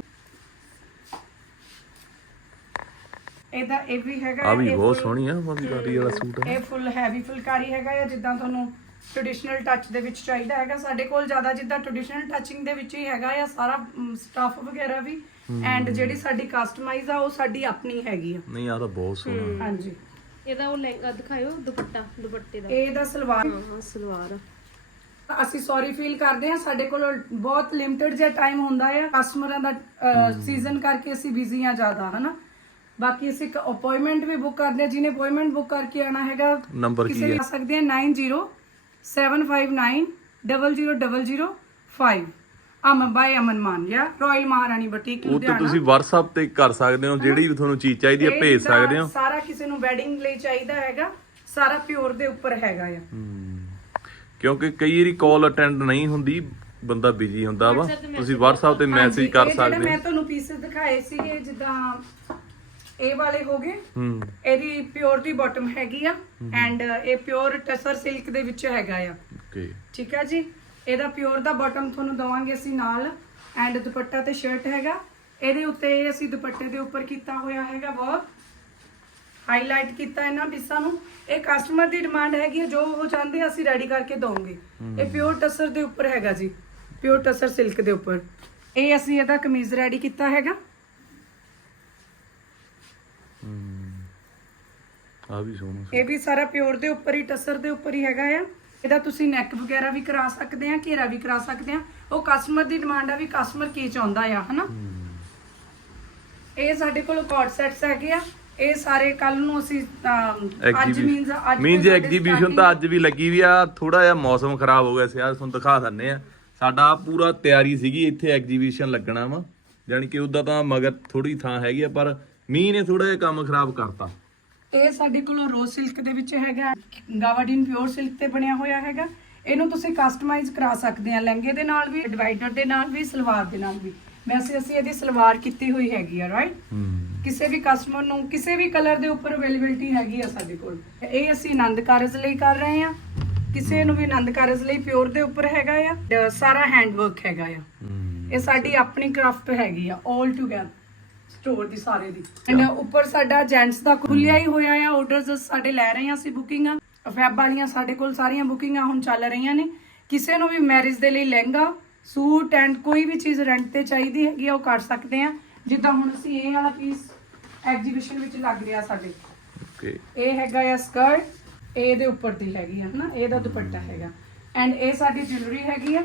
ਇਹਦਾ ਇਹ ਵੀ ਹੈਗਾ ਆ ਵੀ ਇਹ ਬਹੁਤ full- ਸੋਹਣੀ ਆ ਫੁਲਕਾਰੀ ਵਾਲਾ ਸੂਟ ਆ। ਇਹ ਫੁੱਲ ਹੈਵੀ ਫੁਲਕਾਰੀ ਹੈਗਾ ਆ ਜਿੱਦਾਂ ਤੁਹਾਨੂੰ ਟ੍ਰੈਡੀਸ਼ਨਲ ਟੱਚ ਦੇ ਵਿੱਚ ਚਾਹੀਦਾ ਹੈਗਾ। ਸਾਡੇ ਕੋਲ ਜ਼ਿਆਦਾ ਜਿੱਦਾਂ ਟ੍ਰੈਡੀਸ਼ਨਲ ਟੱਚਿੰਗ ਦੇ ਵਿੱਚ ਹੀ ਹੈਗਾ ਆ ਸਾਰਾ ਸਟਾਫ ਵਗੈਰਾ ਵੀ। ਐਂਡ ਜਿਹੜੀ ਸਾਡੀ ਕਸਟਮਾਈਜ਼ ਆ ਉਹ ਸਾਡੀ ਆਪਣੀ ਹੈਗੀ ਆ। ਨਹੀਂ ਆ ਤਾਂ ਬਹੁਤ ਸੋਹਣਾ। ਹਾਂਜੀ। ਇਹਦਾ ਉਹ ਲਹਿੰਗਾ ਦਿਖਾਇਓ ਦੁਪੱਟਾ ਦੁਪੱਟੇ ਦਾ। ਇਹ ਦਾ ਸਲਵਾਰ। ਹਾਂ ਹਾਂ ਸਲਵਾਰ ਆ। ਅਸੀਂ ਸੌਰੀ ਫੀਲ ਕਰਦੇ ਹਾਂ ਸਾਡੇ ਕੋਲ ਬਹੁਤ ਲਿਮਟਿਡ ਜਿਹਾ ਟਾਈਮ ਹੁੰਦਾ ਆ। ਕਸਟਮਰਾਂ ਦਾ ਸੀਜ਼ਨ ਕਰਕੇ ਅਸੀਂ ਬਿਜ਼ੀ ਆ ਜ਼ਿਆਦਾ ਹਨਾ? ਬਾਕੀ ਅਸੀਂ ਇੱਕ ਅਪਾਇੰਟਮੈਂਟ ਵੀ ਬੁੱਕ ਕਰਦੇ ਹਾਂ ਜਿਹਨੇ ਅਪਾਇੰਟਮੈਂਟ ਬੁੱਕ ਕਰਕੇ ਆਣਾ ਹੈਗਾ ਨੰਬਰ ਕੀ ਕਿਸੇ ਹੈ? ਵੀ ਆ ਸਕਦੇ ਆ 9075900005 ਅਮਨ ਬਾਈ ਅਮਨ ਮਾਨ ਜਾਂ ਰਾਇਲ ਮਹਾਰਾਣੀ ਬੁਟੀਕ ਉਹ ਤੇ ਤੁਸੀਂ WhatsApp ਤੇ ਕਰ ਸਕਦੇ ਹੋ ਜਿਹੜੀ ਵੀ ਤੁਹਾਨੂੰ ਚੀਜ਼ ਚਾਹੀਦੀ ਆ ਇਹ ਭੇਜ ਜਿੱਦਾਂ ਸਕਦੇ ਹੋ। ਸਾਰਾ ਕਿਸੇ ਨੂੰ ਵੈਡਿੰਗ ਲਈ ਚਾਹੀਦਾ ਹੈਗਾ ਸਾਰਾ ਪਿਓਰ ਦੇ ਉੱਪਰ ਹੈਗਾ ਆ। ਕਿਉਂਕਿ ਕਈ ਵਾਰੀ ਕਾਲ ਅਟੈਂਡ ਨਹੀਂ ਹੁੰਦੀ ਬੰਦਾ ਬਿਜ਼ੀ ਹੁੰਦਾ ਵਾ। ਤੁਸੀਂ WhatsApp ਤੇ ਮੈਸੇਜ ਕਰ ਇਹ ਜਿਹੜੇ ਸਕਦੇ ਮੈਂ ਹੋ। ਤੁਹਾਨੂੰ ਪੀਸਸ ਦਿਖਾਏ ਸੀਗੇ ਜਿੱਦਾਂ ਇਹ ਵਾਲੇ ਹੋ ਗਏ। ਹੂੰ। ਇਹਦੀ ਪਿਓਰ ਦੀ ਬਾਟਮ ਹੈਗੀ ਆ ਐਂਡ ਇਹ ਪਿਓਰ ਟਸਰ ਸਿਲਕ ਦੇ ਵਿੱਚ ਹੈਗਾ ਆ। ਓਕੇ ਠੀਕ ਹੈ ਜੀ? ਇਹਦਾ ਪਿਓਰ ਦਾ ਬਾਟਮ ਤੁਹਾਨੂੰ ਦਵਾਂਗੇ ਅਸੀਂ ਨਾਲ ਐਂਡ ਦੁਪੱਟਾ ਤੇ ਸ਼ਰਟ ਹੈਗਾ। ਇਹਦੇ ਉੱਤੇ ਅਸੀਂ ਦੁਪੱਟੇ ਦੇ ਉੱਪਰ ਕੀਤਾ ਹੋਇਆ ਹੈਗਾ ਵਰਕ ਹਾਈਲਾਈਟ ਕੀਤਾ ਇਹਨਾਂ ਪੀਸਾਂ ਨੂੰ। ਇਹ ਕਸਟਮਰ ਦੀ ਡਿਮਾਂਡ ਹੈਗੀ ਹੈ ਜੋ ਉਹ ਚਾਹੁੰਦੇ ਆ ਅਸੀਂ ਰੈਡੀ ਕਰਕੇ ਦਵਾਂਗੇ। ਇਹ ਪਿਓਰ ਟਸਰ ਦੇ ਉੱਪਰ ਹੈਗਾ ਜੀ। ਪਿਓਰ ਟਸਰ ਸਿਲਕ ਦੇ ਉੱਪਰ। ਇਹ ਅਸੀਂ ਇਹਦਾ ਕਮੀਜ਼ ਰੈਡੀ ਕੀਤਾ ਹੈਗਾ। ਆ ਵੀ ਸੋਹਣਾ ਇਹ ਵੀ ਸਾਰਾ ਪਿਓਰ ਦੇ ਉੱਪਰ ਹੀ ਟਸਰ ਦੇ ਉੱਪਰ ਹੀ ਹੈਗਾ ਆ। ਇਹਦਾ ਤੁਸੀਂ ਨੈਕ ਵਗੈਰਾ ਵੀ ਕਰਾ ਸਕਦੇ ਆ ਘੇਰਾ ਵੀ ਕਰਾ ਸਕਦੇ ਆ। ਉਹ ਕਸਟਮਰ ਦੀ ਡਿਮਾਂਡ ਆ ਵੀ ਕਸਟਮਰ ਕੀ ਚਾਹੁੰਦਾ ਆ ਹਨਾ? ਇਹ ਸਾਡੇ ਕੋਲ ਕੋਟ ਸੈਟਸ ਹੈਗੇ ਆ। ਇਹ ਸਾਰੇ ਕੱਲ ਨੂੰ ਅਸੀਂ ਅੱਜ ਮੀਨਸ ਅੱਜ ਸਾਡੇ ਐਗਜੀਬਿਸ਼ਨ ਤਾਂ ਅੱਜ ਵੀ ਲੱਗੀ ਵੀ ਆ। ਥੋੜਾ ਜਿਹਾ ਮੌਸਮ ਖਰਾਬ ਹੋ ਗਿਆ ਸੀ। ਆ ਤੁਹਾਨੂੰ ਦਿਖਾ ਦਿੰਨੇ ਆ। ਸਾਡਾ ਪੂਰਾ ਤਿਆਰੀ ਸੀਗੀ। ਇੱਥੇ ਐਗਜੀਬਿਸ਼ਨ ਲੱਗਣਾ ਵਾ। ਜਾਣੀ ਕਿ ਉਦਾਂ ਤਾਂ ਮਗਰ ਥੋੜੀ ਥਾਂ ਹੈਗੀ ਆ ਪਰ ਮੀਂਹ ਨੇ ਥੋੜਾ ਜਿਹਾ ਕੰਮ ਖਰਾਬ ਕਰਤਾ। ਇਹ ਸਾਡੇ ਕੋਲ ਰੋਜ਼ ਸਿਲਕ ਦੇ ਵਿੱਚ ਹੈਗਾ ਗਾਵਾਡੀਨ ਪਿਓਰ ਸਿਲਕ ਤੇ ਬਣਿਆ ਹੋਇਆ ਹੈਗਾ। ਇਹਨੂੰ ਤੁਸੀਂ ਕਸਟਮਾਈਜ਼ ਕਰਾ ਸਕਦੇ ਆ ਲਹਿੰਗੇ ਦੇ ਨਾਲ ਵੀ ਡਿਵਾਈਡਰ ਦੇ ਨਾਲ ਵੀ ਸਲਵਾਰ ਦੇ ਨਾਲ ਵੀ। ਵੈਸੇ ਅਸੀਂ ਇਹਦੀ ਸਲਵਾਰ ਕੀਤੀ ਹੋਈ ਹੈਗੀ ਆ ਰਾਈਟ ਕਿਸੇ ਵੀ ਕਸਟਮਰ ਨੂੰ ਕਿਸੇ ਵੀ ਕਲਰ ਦੇ ਉੱਪਰ ਅਵੇਲੇਬਿਲਟੀ ਹੈਗੀ ਆ ਸਾਡੇ ਕੋਲ। ਇਹ ਅਸੀਂ ਆਨੰਦ ਕਾਰਜ ਲਈ ਕਰ ਰਹੇ ਆ। ਕਿਸੇ ਨੂੰ ਵੀ ਆਨੰਦ ਕਾਰਜ ਲਈ ਪਿਓਰ ਦੇ ਉੱਪਰ ਹੈਗਾ ਆ ਸਾਰਾ ਹੈਂਡ ਵਰਕ ਹੈਗਾ ਆ। ਇਹ ਸਾਡੀ ਆਪਣੀ ਕਰਾਫਟ ਹੈਗੀ ਆ 올 ਟੂਗੇਦਰ ਸਟੋਰ ਦੀ ਸਾਰੇ ਦੀ। ਐਂਡ ਉੱਪਰ ਸਾਡਾ ਜੈਂਟਸ ਦਾ ਖੁੱਲਿਆ ਹੀ ਹੋਇਆ ਆ ਆਰਡਰਸ ਸਾਡੇ ਲੈ ਰਹੇ ਆ ਅਸੀਂ ਬੁਕਿੰਗਾਂ ਫੈਬ ਵਾਲੀਆਂ ਸਾਡੇ ਕੋਲ ਸਾਰੀਆਂ ਬੁਕਿੰਗਾਂ ਹੁਣ ਚੱਲ ਰਹੀਆਂ ਨੇ। ਕਿਸੇ ਨੂੰ ਵੀ ਮੈਰਿਜ ਦੇ ਲਈ ਲਹਿੰਗਾ ਸੂਟ ਐਂਡ ਕੋਈ ਵੀ ਚੀਜ਼ ਰੈਂਟ ਤੇ ਚਾਹੀਦੀ ਹੈਗੀ ਆ ਉਹ ਕਰ ਸਕਦੇ ਆ। ਜਿੱਦਾਂ ਹੁਣ ਅਸੀਂ ਇਹ ਵਾਲਾ ਪੀਸ ਐਗਜੀਬਿਸ਼ਨ ਵਿੱਚ ਲੱਗ ਰਿਹਾ ਸਾਡੇ। ਓਕੇ ਇਹ ਹੈਗਾ ਆ ਸਕਰਟ ਇਹਦੇ ਉੱਪਰ ਦੀ ਹੈਗੀ ਆ ਹਨਾ? ਇਹਦਾ ਦੁਪੱਟਾ ਹੈਗਾ। ਐਂਡ ਇਹ ਸਾਡੀ ਜੁਐਲਰੀ ਹੈਗੀ ਆ।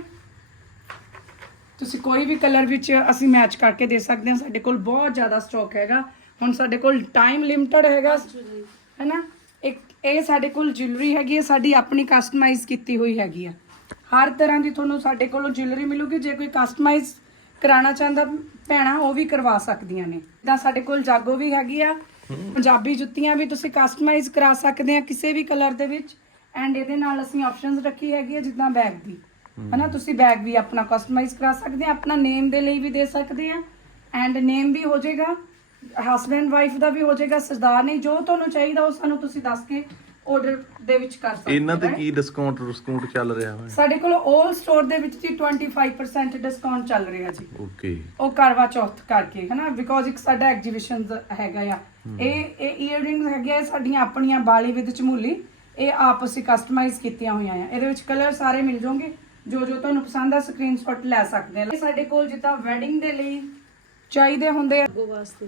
ਤੁਸੀਂ ਕੋਈ ਵੀ ਕਲਰ ਵਿੱਚ ਅਸੀਂ ਮੈਚ ਕਰਕੇ ਦੇ ਸਕਦੇ ਹਾਂ। ਸਾਡੇ ਕੋਲ ਬਹੁਤ ਜ਼ਿਆਦਾ ਸਟਾਕ ਹੈਗਾ। ਹੁਣ ਸਾਡੇ ਕੋਲ ਟਾਈਮ ਲਿਮਟਡ ਹੈਗਾ। ਹੈਨਾ? ਇੱਕ ਇਹ ਸਾਡੇ ਕੋਲ ਜੁਐਲਰੀ ਹੈਗੀ ਹੈ। ਸਾਡੀ ਆਪਣੀ ਕਸਟਮਾਈਜ਼ ਕੀਤੀ ਹੋਈ ਹੈਗੀ ਆ ਹਰ ਤਰ੍ਹਾਂ ਦੀ ਤੁਹਾਨੂੰ ਸਾਡੇ ਕੋਲੋਂ ਜੁਐਲਰੀ ਮਿਲੂਗੀ। ਜੇ ਕੋਈ ਕਸਟਮਾਈਜ਼ ਕਰਾਉਣਾ ਚਾਹੁੰਦਾ ਭੈਣਾ ਉਹ ਵੀ ਕਰਵਾ ਸਕਦੀਆਂ ਨੇ। ਤਾਂ ਸਾਡੇ ਕੋਲ ਜਾਗੋ ਵੀ ਹੈਗੀ ਆ। ਪੰਜਾਬੀ ਜੁੱਤੀਆਂ ਵੀ ਤੁਸੀਂ ਕਸਟਮਾਈਜ਼ ਕਰਾ ਸਕਦੇ ਆ ਕਿਸੇ ਵੀ ਕਲਰ ਦੇ ਵਿੱਚ। ਐਂਡ ਇਹਦੇ ਨਾਲ ਅਸੀਂ ਆਪਸ਼ਨਸ ਰੱਖੀ ਹੈਗੀ ਆ ਜਿੱਦਾਂ ਬੈਗ ਦੀ। ਹਨਾ ਤੁਸੀਂ ਬੈਗ ਵੀ ਆਪਣਾ ਕਸਟਮਾਈਜ਼ ਕਰਾ ਸਕਦੇ ਆ ਆਪਣਾ ਨੇਮ ਦੇ ਲਈ ਵੀ ਦੇ ਸਕਦੇ ਆ ਐਂਡ ਨੇਮ ਵੀ ਹੋ ਜਾਏਗਾ ਹਸਬੰਡ ਵਾਈਫ ਦਾ ਵੀ ਹੋ ਜਾਏਗਾ ਸਰਦਾਰ ਨਹੀਂ ਜੋ ਤੁਹਾਨੂੰ ਚਾਹੀਦਾ ਉਹ ਸਾਨੂੰ ਤੁਸੀਂ ਦੱਸ ਕੇ ਆਰਡਰ ਦੇ ਵਿੱਚ ਕਰ ਸਕਦੇ ਇਹਨਾਂ ਤੇ ਕੀ ਡਿਸਕਾਊਂਟ ਡਿਸਕਾਊਂਟ ਚੱਲ ਰਿਹਾ ਹੈ ਸਾਡੇ ਕੋਲ 올 ਸਟੋਰ ਦੇ ਵਿੱਚ ਜੀ 25% ਡਿਸਕਾਊਂਟ ਚੱਲ ਰਿਹਾ ਜੀ। ਓਕੇ ਉਹ ਕਰਵਾ ਚੌਥ ਕਰਕੇ ਹਨਾ ਬਿਕੋਜ਼ ਇੱਕ ਸਾਡਾ ਐਗਜੀਬਿਸ਼ਨ ਹੈਗਾ ਆ। ਇਹ ਇਹ ਈਅਰਿੰਗਸ ਹੈਗੇ ਸਾਡੀਆਂ ਆਪਣੀਆਂ ਬਾਲੀ ਵਿਦ ਚਮੂਲੀ ਇਹ ਆਪ ਅਸੀਂ ਕਸਟਮਾਈਜ਼ ਕੀਤੀਆਂ ਹੋਈਆਂ ਆ। ਇਹਦੇ ਵਿੱਚ ਕਲਰ ਸਾਰੇ ਮਿਲ ਜਾਣਗੇ। ਜੋ ਜੋ ਤੁਹਾਨੂੰ ਪਸੰਦ ਆ ਸਕਰੀਨਸ਼ਾਟ ਲੈ ਸਕਦੇ ਆ। ਇਹ ਸਾਡੇ ਕੋਲ ਜਿੱਦਾਂ ਵੈਡਿੰਗ ਦੇ ਲਈ ਚਾਹੀਦੇ ਹੁੰਦੇ ਆ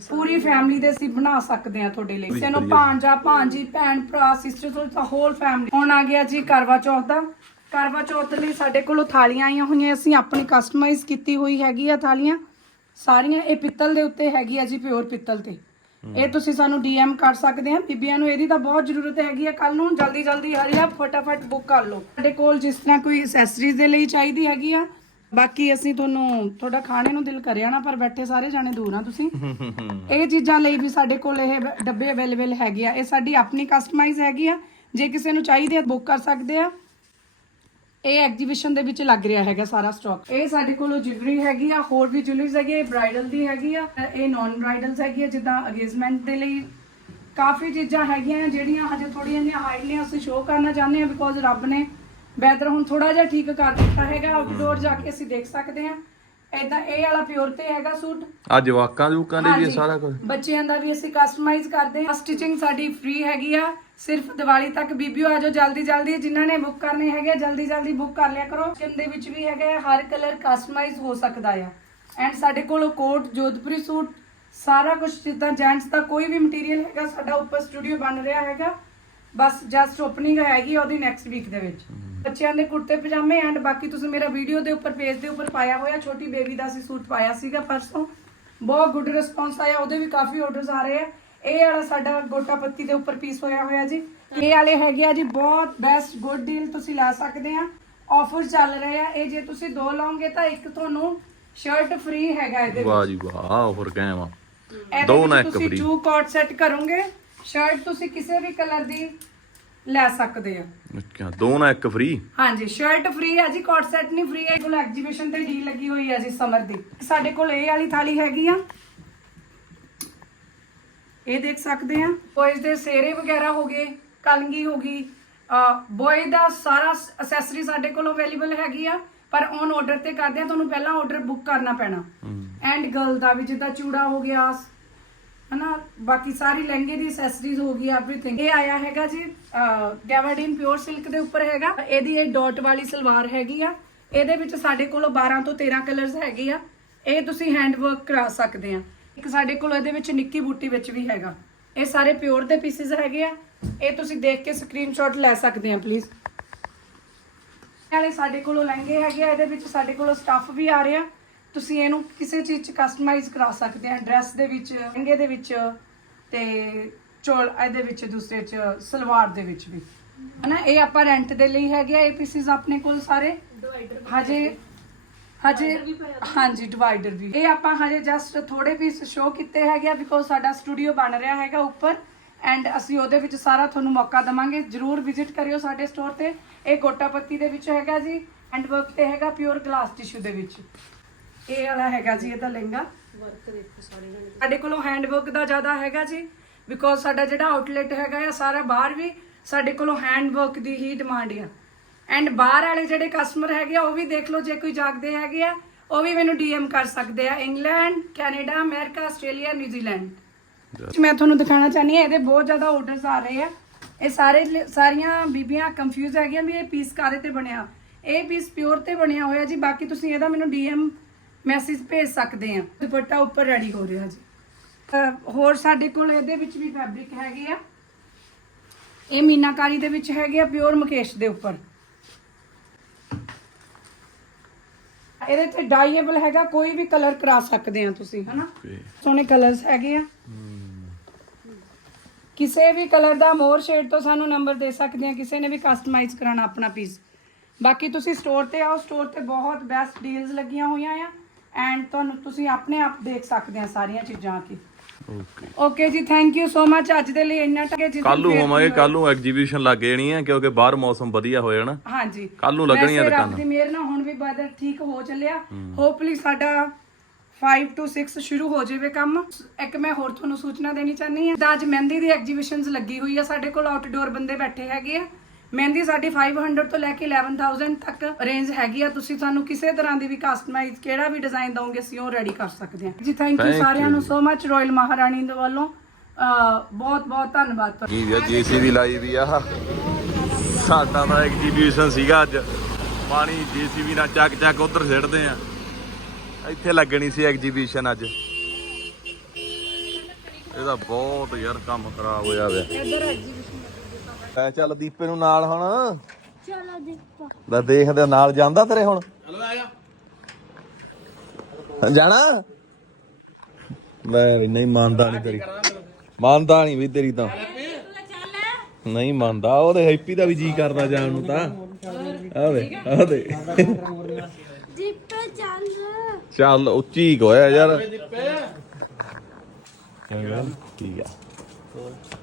ਪੂਰੀ ਫੈਮਿਲੀ ਦੇ ਅਸੀਂ ਬਣਾ ਸਕਦੇ ਆ ਤੁਹਾਡੇ ਲਈ। ਕਿਸੇ ਨੂੰ ਭਾਂਜਾ ਭਾਂਜੀ ਭੈਣ ਭਰਾ ਸਿਸਟਰ ਤੋਂ ਹੋਲ ਫੈਮਿਲੀ ਹੁਣ ਆ ਗਿਆ ਜੀ ਕਰਵਾ ਚੌਥ ਦਾ। ਕਰਵਾ ਚੌਥ ਲਈ ਸਾਡੇ ਕੋਲੋਂ ਥਾਲੀਆਂ ਆਈਆਂ ਹੋਈਆਂ ਅਸੀਂ ਆਪਣੀ ਕਸਟਮਾਈਜ਼ ਕੀਤੀ ਹੋਈ ਹੈਗੀ ਆ ਥਾਲੀਆਂ। ਸਾਰੀਆਂ ਇਹ ਪਿੱਤਲ ਦੇ ਉੱਤੇ ਹੈਗੀ ਆ ਜੀ ਪਿਓਰ ਪਿੱਤਲ ਤੇ। ਇਹ ਤੁਸੀਂ ਸਾਨੂੰ ਡੀਐਮ ਕਰ ਸਕਦੇ ਆ ਬੀਬੀਆਂ ਨੂੰ ਇਹਦੀ ਤਾਂ ਬਹੁਤ ਜ਼ਰੂਰਤ ਹੈਗੀ ਆ। ਕੱਲ ਨੂੰ ਜਲਦੀ ਜਲਦੀ ਹਰੀ ਆ ਫਟਾਫਟ ਬੁੱਕ ਕਰ ਲਓ। ਸਾਡੇ ਕੋਲ ਜਿਸ ਤਰ੍ਹਾਂ ਕੋਈ ਐਕਸੈਸਰੀਜ਼ ਦੇ ਲਈ ਚਾਹੀਦੀ ਹੈਗੀ ਆ ਬਾਕੀ ਅਸੀਂ ਤੁਹਾਨੂੰ ਤੁਹਾਡਾ ਖਾਣੇ ਨੂੰ ਦਿਲ ਕਰਿਆ ਨਾ ਪਰ ਬੈਠੇ ਸਾਰੇ ਜਾਣੇ ਦੂਰ ਆ ਤੁਸੀਂ। ਇਹ ਚੀਜ਼ਾਂ ਲਈ ਵੀ ਸਾਡੇ ਕੋਲ ਇਹ ਡੱਬੇ ਅਵੇਲੇਬਲ ਹੈਗੇ ਆ। ਇਹ ਸਾਡੀ ਆਪਣੀ ਕਸਟਮਾਈਜ਼ ਹੈਗੀ ਆ। ਜੇ ਕਿਸੇ ਨੂੰ ਚਾਹੀਦੀ ਆ ਬੁੱਕ ਕਰ ਸਕਦੇ ਆ। ਇਹ ਐਗਜੀਬਿਸ਼ਨ ਦੇ ਵਿੱਚ ਲੱਗ ਰਿਹਾ ਹੈਗਾ ਸਾਰਾ ਸਟਾਕ ਇਹ ਸਾਡੇ ਕੋਲ ਜੁਐਲਰੀ ਹੈਗੀ ਆ ਹੋਰ ਵੀ ਜੁਐਲਰੀਜ਼ ਹੈਗੀ ਆ ਬ੍ਰਾਈਡਲ ਦੀ ਹੈਗੀ ਆ ਇਹ ਨਾਨ ਬ੍ਰਾਈਡਲਸ ਹੈਗੀ ਆ ਜਿੱਦਾਂ ਅਗੇਜਮੈਂਟ ਦੇ ਲਈ ਕਾਫੀ ਚੀਜ਼ਾਂ ਹੈਗੀਆਂ ਆ ਜਿਹੜੀਆਂ ਹਜੇ ਥੋੜੀਆਂ ਜਿਹੀਆਂ ਹਾਈਲੀ ਅਸੀਂ ਸ਼ੋਅ ਕਰਨਾ ਚਾਹੁੰਦੇ ਆ ਬਿਕੋਜ਼ ਰੱਬ ਨੇ ਵੈਦਰ ਹੁਣ ਥੋੜਾ ਜਿਹਾ ਠੀਕ ਕਰ ਦਿੱਤਾ ਹੈਗਾ ਆਊਟਡੋਰ ਜਾ ਕੇ ਅਸੀਂ ਦੇਖ ਸਕਦੇ ਆ। ਏਦਾਂ ਇਹ ਵਾਲਾ ਪਿਓਰ ਤੇ ਹੈਗਾ ਸੂਟ। ਆ ਜਵਾਕਾਂ ਜੂਕਾਂ ਦੇ ਵੀ ਇਹ ਸਾਰਾ ਕੁਝ ਬੱਚਿਆਂ ਦਾ ਵੀ ਅਸੀਂ ਕਸਟਮਾਈਜ਼ ਕਰਦੇ ਹਾਂ ਸਟਿਚਿੰਗ ਸਾਡੀ ਫ੍ਰੀ ਹੈਗੀ ਆ। ਸਿਰਫ ਦੀਵਾਲੀ ਤੱਕ ਬੀਬੀਓ ਆ ਜਾਓ ਜਲਦੀ ਜਲਦੀ ਜਿਨ੍ਹਾਂ ਨੇ ਬੁੱਕ ਕਰਨੇ ਹੈਗੇ ਜਲਦੀ ਜਲਦੀ ਬੁੱਕ ਕਰ ਲਿਆ ਕਰੋ। ਕਿਨ ਦੇ ਵਿੱਚ ਵੀ ਹੈਗਾ ਹਰ ਕਲਰ ਕਸਟਮਾਈਜ਼ ਹੋ ਸਕਦਾ ਆ। ਐਂਡ ਸਾਡੇ ਕੋਲ ਕੋਟ ਜੋਧਪੁਰੀ ਸੂਟ ਸਾਰਾ ਕੁਝ ਜਿੱਦਾਂ ਜੈਂਟਸ ਦਾ ਕੋਈ ਵੀ ਮਟੀਰੀਅਲ ਹੈਗਾ ਸਾਡਾ ਉੱਪਰ ਸਟੂਡੀਓ ਬਣ ਰਿਹਾ ਹੈਗਾ। ਬਸ ਜਸਟ ਓਪਨਿੰਗ ਹੈਗੀ ਉਹਦੀ ਨੈਕਸਟ ਵੀਕ ਦੇ ਵਿੱਚ। ਬੱਚਿਆਂ ਦੇ ਕੁੜਤੇ ਪਜਾਮੇ ਐਂਡ ਬਾਕੀ ਤੁਸੀਂ ਮੇਰਾ ਵੀਡੀਓ ਦੇ ਉੱਪਰ ਪੇਜ ਦੇ ਉੱਪਰ ਪਾਇਆ ਹੋਇਆ ਛੋਟੀ ਬੇਬੀ ਦਾ ਅਸੀਂ ਸੂਟ ਪਾਇਆ ਸੀਗਾ ਪਰਸੋਂ। ਬਹੁਤ ਗੁੱਡ ਰਿਸਪੌਂਸ ਆਇਆ ਉਹਦੇ ਵੀ ਕਾਫੀ ਆਰਡਰਸ ਆ ਰਹੇ ਆ। ਇਹ ਵਾਲਾ ਸਾਡਾ ਗੋਟਾ ਪੱਤੀ ਦੇ ਉੱਪਰ ਪੀਸ ਹੋਇਆ ਹੋਇਆ ਜੀ। ਇਹ ਵਾਲੇ ਹੈਗੇ ਆ ਜੀ ਬਹੁਤ ਬੈਸਟ ਗੁੱਡ ਡੀਲ ਤੁਸੀਂ ਲੈ ਸਕਦੇ ਆ। ਆਫਰ ਚੱਲ ਰਹੇ ਆ। ਇਹ ਜੇ ਤੁਸੀਂ ਦੋ ਲਓਗੇ ਤਾਂ ਇੱਕ ਤੁਹਾਨੂੰ ਸ਼ਰਟ ਫ੍ਰੀ ਹੈਗਾ ਇਹਦੇ ਵਾਹ ਜੀ ਵਾਹ ਹੋਰ ਕਹਿਵਾ ਇਹਦੇ ਦੋ ਨਾ ਇੱਕ ਤੁਸੀਂ free। ਟੂ ਕੋਟ ਸੈੱਟ ਕਰੋਗੇ ਸ਼ਰਟ ਤੁਸੀਂ ਕਿਸੇ ਵੀ ਕਲਰ ਦੀ ਲੈ ਸਕਦੇ ਆ। ਅੱਛਾ ਦੋ ਨਾ ਇੱਕ ਫ੍ਰੀ ਹਾਂਜੀ ਸ਼ਰਟ ਫ੍ਰੀ ਹੈ ਜੀ ਕੋਟ ਸੈਟ ਨਹੀਂ ਫ੍ਰੀ ਹੈ ਕੋਲ ਐਗਜੀਬਿਸ਼ਨ ਤੇ ਡੀਲ ਲੱਗੀ ਹੋਈ ਹੈ ਜੀ ਸਮਰ ਦੀ। ਸਾਡੇ ਕੋਲ ਇਹ ਵਾਲੀ ਥਾਲੀ ਹੈਗੀ ਆ। ਇਹ ਦੇਖ ਸਕਦੇ ਆ ਬॉयਜ਼ ਦੇ ਸੇਰੇ ਵਗੈਰਾ ਹੋ ਗਏ ਕਲਗੀ ਹੋ ਗਈ। ਬॉय ਦਾ ਸਾਰਾ ਅਸੈਸਰੀ ਸਾਡੇ ਕੋਲ ਅਵੇਲੇਬਲ ਹੈਗੀ ਆ ਪਰ ਔਨ ਆਰਡਰ ਤੇ ਕਰਦੇ ਆ ਤੁਹਾਨੂੰ ਪਹਿਲਾਂ ਆਰਡਰ ਬੁੱਕ ਕਰਨਾ ਪੈਣਾ। ਐਂਡ ਗਰਲ ਦਾ ਵੀ ਜਿੱਦਾਂ ਚੂੜਾ ਹੋ ਗਿਆ ਹਨਾ ਬਾਕੀ ਸਾਰੀ ਲਹਿੰਗੇ ਦੀ ਐਕਸੈਸਰੀਜ਼ ਹੋ ਗਈ ਐਵਰੀਥਿੰਗ ਇਹ ਆਇਆ ਹੈਗਾ ਜੀ ਗੈਵਾਡੀਨ ਪਿਓਰ ਸਿਲਕ ਦੇ ਉੱਪਰ ਹੈਗਾ। ਇਹਦੀ ਇਹ ਡਾਟ ਵਾਲੀ ਸਲਵਾਰ ਹੈਗੀ ਆ। ਇਹਦੇ ਵਿੱਚ ਸਾਡੇ ਕੋਲ 12 ਤੋਂ 13 ਕਲਰਸ ਹੈਗੇ ਆ। ਇਹ ਤੁਸੀਂ ਹੈਂਡ ਵਰਕ ਕਰਾ ਸਕਦੇ ਆ। ਇੱਕ ਸਾਡੇ ਕੋਲ ਇਹਦੇ ਵਿੱਚ ਨਿੱਕੀ ਬੂਟੀ ਵਿੱਚ ਵੀ ਹੈਗਾ। ਇਹ ਸਾਰੇ ਪਿਓਰ ਦੇ ਪੀਸਿਸ ਹੈਗੇ ਆ। ਇਹ ਤੁਸੀਂ ਦੇਖ ਕੇ ਸਕਰੀਨਸ਼ਾਟ ਲੈ ਸਕਦੇ ਆ ਪਲੀਜ਼ ਨਾਲੇ ਸਾਡੇ ਕੋਲੋਂ ਲਹਿੰਗੇ ਹੈਗੇ ਆ ਇਹਦੇ ਵਿੱਚ ਸਾਡੇ ਕੋਲੋਂ ਸਟੱਫ ਵੀ ਆ ਰਿਹਾ ਤੁਸੀਂ ਇਹਨੂੰ ਕਿਸੇ ਚੀਜ਼ ਚ ਕਸਟਮਾਈਜ਼ ਕਰਾ ਸਕਦੇ ਆ ਡਰੈਸ ਦੇ ਵਿੱਚ ਲਹਿੰਗੇ ਦੇ ਵਿੱਚ ਤੇ ਚੋਲ ਇਹਦੇ ਵਿੱਚ ਦੂਸਰੇ ਚ ਸਲਵਾਰ ਦੇ ਵਿੱਚ ਵੀ। ਹਨਾ ਇਹ ਆਪਾਂ ਰੈਂਟ ਦੇ ਲਈ ਹੈਗੇ ਆ ਇਹ ਪੀਸਿਸ ਆਪਣੇ ਕੋਲ ਸਾਰੇ। ਹਜੇ ਹਜੇ ਹਾਂਜੀ ਡਿਵਾਈਡਰ ਵੀ। ਇਹ ਆਪਾਂ ਹਜੇ ਜਸਟ ਥੋੜੇ ਪੀਸ ਸ਼ੋ ਕੀਤੇ ਹੈਗੇ ਆ ਬਿਕੋਜ਼ ਸਾਡਾ ਸਟੂਡੀਓ ਬਣ ਰਿਹਾ ਹੈਗਾ ਉੱਪਰ ਐਂਡ ਅਸੀਂ ਉਹਦੇ ਵਿੱਚ ਸਾਰਾ ਤੁਹਾਨੂੰ ਮੌਕਾ ਦਵਾਂਗੇ। ਜਰੂਰ ਵਿਜ਼ਿਟ ਕਰਿਓ ਸਾਡੇ ਸਟੋਰ ਤੇ। ਇਹ ਗੋਟਾਪੱਤੀ ਦੇ ਵਿੱਚ ਹੈਗਾ ਜੀ ਹੈਂਡ ਵਰਕ ਤੇ ਹੈਗਾ ਪਿਓਰ ਗਲਾਸ ਟਿਸ਼ੂ ਦੇ ਵਿੱਚ। ਇਹ ਵਾਲਾ ਹੈਗਾ ਜੀ ਇਹਦਾ ਲਹਿੰਗਾ। ਵਰਕ ਦੇਖੋ ਸਾਰੇ ਜਣੇ ਸਾਡੇ ਕੋਲੋਂ ਹੈਂਡ ਵਰਕ ਦਾ ਜ਼ਿਆਦਾ ਹੈਗਾ ਜੀ ਬਿਕੋਜ਼ ਸਾਡਾ ਜਿਹੜਾ ਆਊਟਲੈਟ ਹੈਗਾ ਆ ਸਾਰਾ ਬਾਹਰ ਵੀ ਸਾਡੇ ਕੋਲੋਂ ਹੈਂਡ ਵਰਕ ਦੀ ਹੀ ਡਿਮਾਂਡ ਆ। ਐਂਡ ਬਾਹਰ ਵਾਲੇ ਜਿਹੜੇ ਕਸਟਮਰ ਹੈਗੇ ਆ ਉਹ ਵੀ ਦੇਖ ਲਓ ਜੇ ਕੋਈ ਜਾਗਦੇ ਹੈਗੇ ਆ ਉਹ ਵੀ ਮੈਨੂੰ ਡੀਐਮ ਕਰ ਸਕਦੇ ਆ। England Canada America Australia New Zealand ਮੈਂ ਤੁਹਾਨੂੰ ਦਿਖਾਣਾ ਚਾਹਨੀ ਆ ਇਹਦੇ ਬਹੁਤ ਜ਼ਿਆਦਾ ਆਰਡਰਸ ਆ ਰਹੇ ਆ। ਇਹ ਸਾਰੇ ਸਾਰੀਆਂ ਬੀਬੀਆਂ ਕੰਫਿਊਜ਼ ਹੈਗੀਆਂ ਵੀ ਇਹ ਪੀਸ ਕਾਦੇ ਤੇ ਬਣਿਆ? ਇਹ ਪੀਸ ਪਿਓਰ ਤੇ ਬਣਿਆ ਹੋਇਆ ਜੀ ਬਾਕੀ ਤੁਸੀਂ ਇਹਦਾ ਮੈਨੂੰ ਡੀਐਮ ਮੈਸੇਜ ਭੇਜ ਸਕਦੇ ਆ। ਦੁਪੱਟਾ ਉੱਪਰ ਰੈਡੀ ਹੋ ਰਿਹਾ ਜੀ। ਹੋਰ ਸਾਡੇ ਕੋਲ ਇਹਦੇ ਵਿੱਚ ਵੀ ਫੈਬਰਿਕ ਹੈਗੇ ਆ। ਇਹ ਮੀਨਾਕਾਰੀ ਦੇ ਵਿੱਚ ਹੈਗੇ ਆ ਪਿਓਰ ਮੁਕੇਸ਼ ਦੇ ਉੱਪਰ। ਇਹਦੇ ਤੇ ਡਾਈਏਬਲ ਹੈਗਾ ਕੋਈ ਵੀ ਕਲਰ ਕਰਾ ਸਕਦੇ ਆ ਤੁਸੀਂ ਹਨਾ? ਸੋਹਣੇ ਕਲਰਸ ਹੈਗੇ ਆ। ਕਿਸੇ ਵੀ ਕਲਰ ਦਾ ਮੋਰ ਸ਼ੇਡ ਤੋਂ ਸਾਨੂੰ ਨੰਬਰ ਦੇ ਸਕਦੇ ਆ ਕਿਸੇ ਨੇ ਵੀ ਕਸਟਮਾਈਜ਼ ਕਰਾਣਾ ਆਪਣਾ ਪੀਸ ਬਾਕੀ ਤੁਸੀਂ ਸਟੋਰ ਤੇ ਆਓ ਸਟੋਰ ਤੇ ਬਹੁਤ ਬੈਸਟ ਡੀਲਸ ਲੱਗੀਆਂ ਹੋਈਆਂ ਆ ਐਂਡ ਤੁਹਾਨੂੰ ਤੁਸੀਂ ਆਪਣੇ ਆਪ ਦੇਖ ਸਕਦੇ ਆ ਸਾਰੀਆਂ ਚੀਜ਼ਾਂ ਆ ਕੇ। ਓਕੇ ਓਕੇ ਜੀ ਥੈਂਕ ਯੂ ਸੋ ਮਚ ਅੱਜ ਦੇ ਲਈ ਇੰਨਾ ਟਕੇ ਜੀ ਕੱਲ ਨੂੰ ਹੋਵਾਂਗੇ ਕੱਲ ਨੂੰ ਐਗਜੀਬਿਸ਼ਨ ਲੱਗ ਜਾਣੀ ਆ ਕਿਉਂਕਿ ਬਾਹਰ ਮੌਸਮ ਵਧੀਆ ਹੋ ਜਾਣਾ ਹਾਂਜੀ। ਕੱਲ੍ਹ ਨੂੰ ਲੱਗਣੀਆਂ ਵੈਸੇ ਰੱਬ ਦੁਕਾਨਾਂ। ਦੀ ਮਿਹਰ ਨਾਲ ਹੁਣ ਵੀ weather ਠੀਕ ਹੋ ਚੱਲਿਆ। ਹੋਪਫੁਲੀ ਸਾਡਾ 5 to 6 ਸ਼ੁਰੂ ਹੋ ਜਾਵੇ ਕੰਮ। ਇੱਕ ਮੈਂ ਹੋਰ ਤੁਹਾਨੂੰ ਸੂਚਨਾ ਦੇਣੀ ਚਾਹਨੀ ਹਾਂ ਅੱਜ ਮਹਿੰਦੀ ਦੀ ਐਗਜੀਬਿਸ਼ਨਸ ਲੱਗੀ ਹੋਈ ਆ ਸਾਡੇ ਕੋਲ ਆਊਟਡੋਰ ਬੰਦੇ ਬੈਠੇ ਹੈਗੇ ਆ। ਮਹਿੰਦੀ ਸਾਡੀ 500 ਤੋਂ ਲੈ ਕੇ 11000 ਤੱਕ ਰੇਂਜ ਹੈਗੀ ਆ। ਤੁਸੀਂ ਸਾਨੂੰ ਕਿਸੇ ਤਰ੍ਹਾਂ ਦੀ ਵੀ ਕਸਟਮਾਈਜ਼ ਕਿਹੜਾ ਵੀ ਡਿਜ਼ਾਈਨ ਦਵੋਗੇ ਅਸੀਂ ਉਹ ਰੈਡੀ ਕਰ ਸਕਦੇ ਹਾਂ। ਜੀ ਥੈਂਕ ਯੂ Thank ਸਾਰਿਆਂ you ਨੂੰ ਸੋ ਮਚ ਰਾਇਲ ਮਹਾਰਾਣੀ ਦੇ ਵੱਲੋਂ। ਬਹੁਤ ਬਹੁਤ ਧੰਨਵਾਦ ਤੁਹਾਡਾ। ਕੀ ਵੀ ਜੀਸੀਬੀ ਲਾਈ ਵੀ ਆ। ਸਾਡਾ ਤਾਂ ਐਗਜੀਬਿਸ਼ਨ ਸੀਗਾ ਅੱਜ। ਪਾਣੀ ਜੀਸੀਬੀ ਨਾਲ ਚੱਕ ਚੱਕ ਉਧਰ ਸਿੱਟਦੇ ਆ। ਇੱਥੇ ਲੱਗਣੀ ਸੀ ਐਗਜੀਬਿਸ਼ਨ ਅੱਜ। ਇਹਦਾ ਬਹੁਤ ਯਾਰ ਕੰਮ ਖਰਾਬ ਹੋਇਆ ਵੇ। ਇੱਧਰ ਐਗਜੀਬਿਸ਼ਨ ਐ ਚੱਲ ਦੀਪੇ ਨੂੰ ਨਾਲ ਹੁਣ। ਚਲੋ ਦੇਖੋ ਲੈ ਦੇਖਦੇ ਆ, ਨਾਲ ਜਾਂਦਾ ਤੇਰੇ ਹੁਣ। ਚਲੋ ਜਾਣਾ? ਲੈ ਵੀ ਨਹੀਂ ਮੰਨਦਾ ਨਹੀਂ ਤੇਰੀ। ਮੰਨਦਾ ਨਹੀਂ ਵੀ ਤੇਰੀ ਤਾਂ। ਨਹੀਂ ਮੰਨਦਾ ਉਹਦੇ ਹੈਪੀ ਦਾ ਵੀ ਜੀ ਕਰਦਾ ਜਾਣ ਨੂੰ ਤਾਂ। ਆਵੇ ਆਵੇ ਜਿੱਪੇ ਚੱਲ। ਚੱਲ ਉੱਚੀ ਕੋਇਆ ਯਾਰ। ਠੀਕ ਆ।